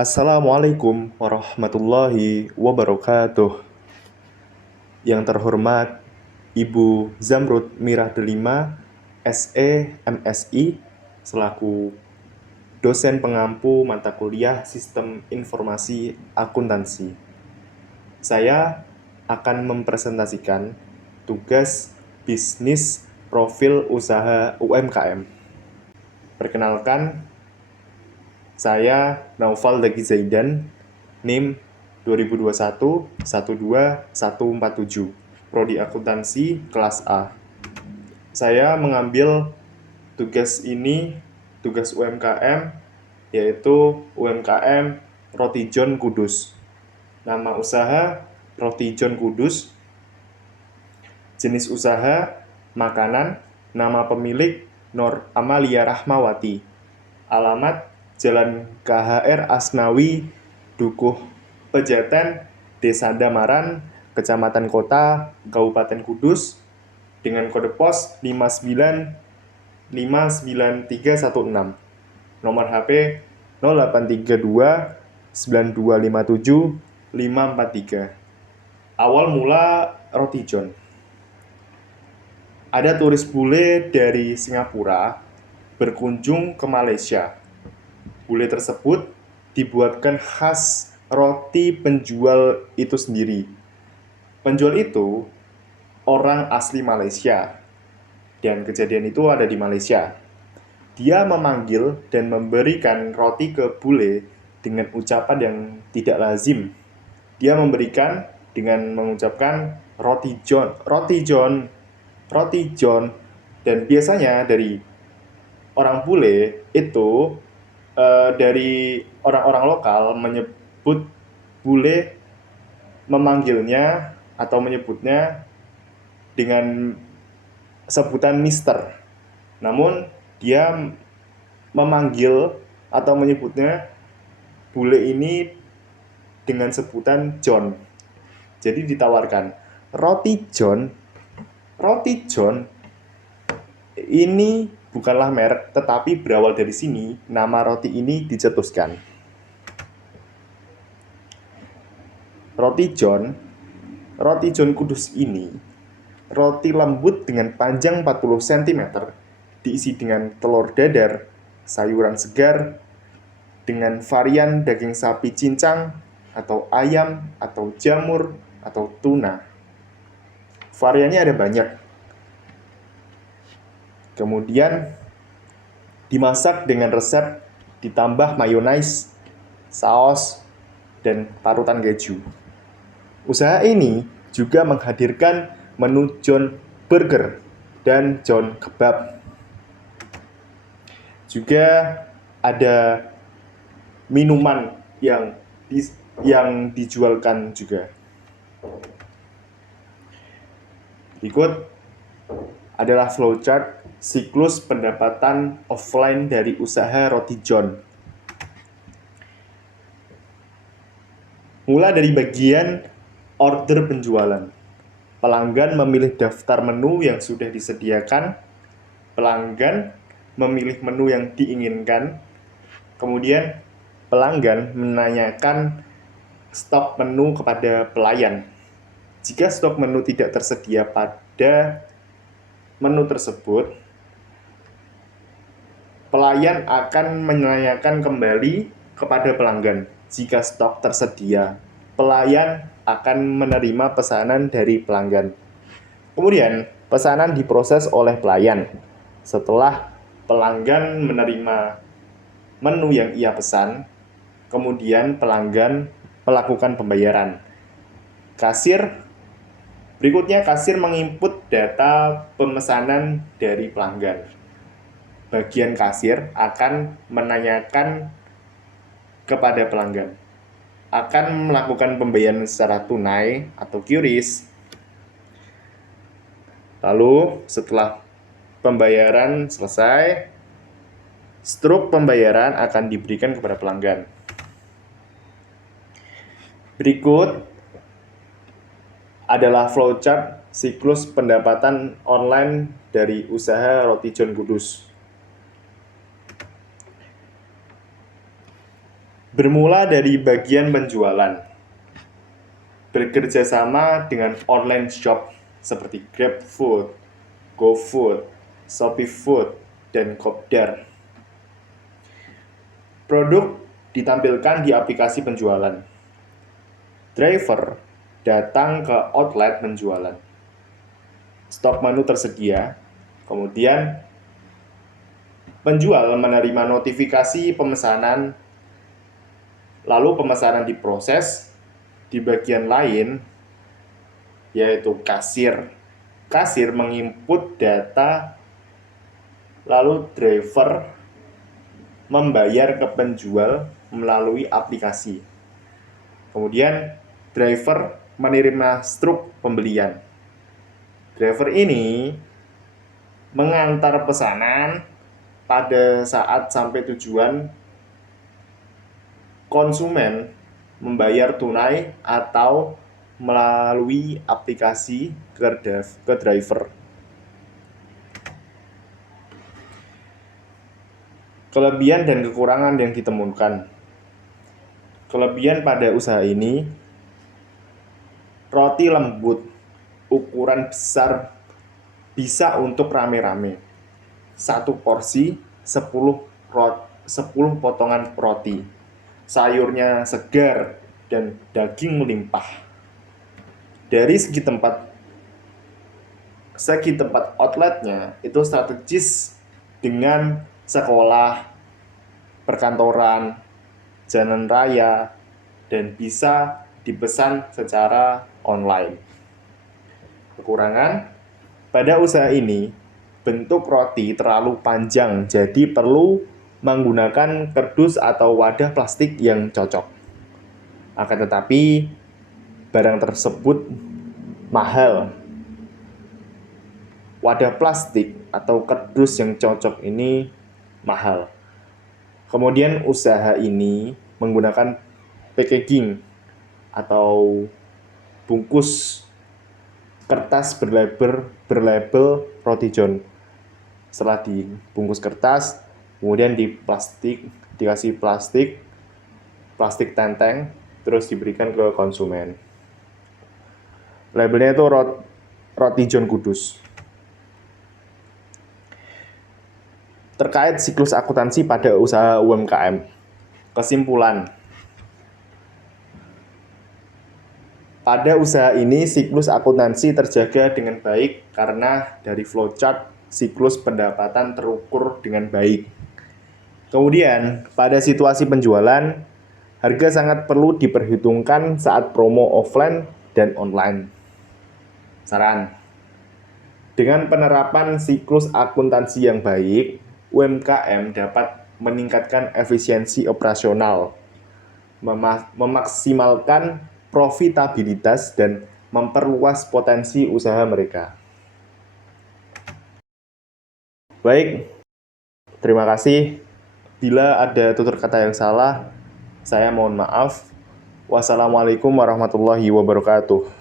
Assalamualaikum warahmatullahi wabarakatuh. Yang terhormat Ibu Zamrud Mirah Delima, SE MSI, selaku dosen pengampu mata kuliah Sistem Informasi Akuntansi. Saya akan mempresentasikan tugas bisnis profil usaha UMKM. Perkenalkan, saya Naufal Dagi Zaidan, NIM 2021 12147, Prodi Akuntansi kelas A. Saya mengambil tugas UMKM, yaitu UMKM Roti John Kudus. Nama usaha Roti John Kudus, jenis usaha makanan, nama pemilik Nur Amalia Rahmawati, alamat Jalan KHR Asnawi, Dukuh Pejaten, Desa Damaran, Kecamatan Kota, Kabupaten Kudus, dengan kode pos 5959316. Nomor HP 0832 9257 543. Awal mula Roti John. Ada turis bule dari Singapura berkunjung ke Malaysia. Bule tersebut dibuatkan khas roti penjual itu sendiri. Penjual itu orang asli Malaysia, dan kejadian itu ada di Malaysia. Dia memanggil dan memberikan roti ke bule dengan ucapan yang tidak lazim. Dia memberikan dengan mengucapkan roti John, roti John, roti John. Dan biasanya dari orang bule itu, dari orang-orang lokal menyebut bule, memanggilnya atau menyebutnya dengan sebutan Mister. Namun dia memanggil atau menyebutnya bule ini dengan sebutan John. Jadi ditawarkan roti John. Roti John ini bukanlah merek, tetapi berawal dari sini nama roti ini dicetuskan. Roti John Kudus ini roti lembut dengan panjang 40 cm, diisi dengan telur dadar, sayuran segar, dengan varian daging sapi cincang, atau ayam, atau jamur, atau tuna. Variannya ada banyak. Kemudian dimasak dengan resep ditambah mayonaise, saus, dan parutan keju. Usaha ini juga menghadirkan menu John Burger dan John Kebab. Juga ada minuman yang dijualkan juga. Berikut adalah flowchart siklus pendapatan offline dari usaha Roti John. Mulai dari bagian order penjualan. Pelanggan memilih daftar menu yang sudah disediakan. Pelanggan memilih menu yang diinginkan. Kemudian pelanggan menanyakan stok menu kepada pelayan. Jika stok menu tidak tersedia pada menu tersebut, pelayan akan menanyakan kembali kepada pelanggan. Jika stok tersedia, pelayan akan menerima pesanan dari pelanggan. Kemudian, pesanan diproses oleh pelayan. Setelah pelanggan menerima menu yang ia pesan, kemudian pelanggan melakukan pembayaran. Berikutnya kasir menginput data pemesanan dari pelanggan. Bagian kasir akan menanyakan kepada pelanggan, akan melakukan pembayaran secara tunai atau QRIS. Lalu setelah pembayaran selesai, struk pembayaran akan diberikan kepada pelanggan. Berikut adalah flowchart siklus pendapatan online dari usaha Roti John Kudus. Bermula dari bagian penjualan, bekerja sama dengan online shop seperti GrabFood, GoFood, ShopeeFood, dan Kopdar. Produk ditampilkan di aplikasi penjualan. Driver datang ke outlet penjualan. Stok menu tersedia, kemudian penjual menerima notifikasi pemesanan, lalu pemesanan diproses. Di bagian lain, yaitu kasir. Kasir menginput data, lalu driver membayar ke penjual melalui aplikasi. Kemudian, driver menerima struk pembelian. Driver ini mengantar pesanan pada saat sampai tujuan. Konsumen membayar tunai atau melalui aplikasi ke driver. Kelebihan dan kekurangan yang ditemukan. Kelebihan pada usaha ini, roti lembut, ukuran besar, bisa untuk rame-rame. Satu porsi 10 potongan roti. Sayurnya segar dan daging melimpah. Dari segi tempat outletnya itu strategis dengan sekolah, perkantoran, jalan raya, dan bisa dipesan secara online. Kekurangan, pada usaha ini bentuk roti terlalu panjang, jadi perlu menggunakan kardus atau wadah plastik yang cocok. Akan tetapi, barang tersebut mahal. Wadah plastik atau kardus yang cocok ini mahal. Kemudian usaha ini menggunakan packaging atau bungkus kertas berlabel Roti John. Setelah dibungkus kertas, kemudian dikasih plastik tenteng, terus diberikan ke konsumen. Labelnya itu Roti John Kudus. Terkait siklus akuntansi pada usaha UMKM. Kesimpulan. Pada usaha ini, siklus akuntansi terjaga dengan baik karena dari flowchart, siklus pendapatan terukur dengan baik. Kemudian, pada situasi penjualan, harga sangat perlu diperhitungkan saat promo offline dan online. Saran. Dengan penerapan siklus akuntansi yang baik, UMKM dapat meningkatkan efisiensi operasional, memaksimalkan profitabilitas, dan memperluas potensi usaha mereka. Baik, terima kasih. Bila ada tutur kata yang salah, saya mohon maaf. Wassalamualaikum warahmatullahi wabarakatuh.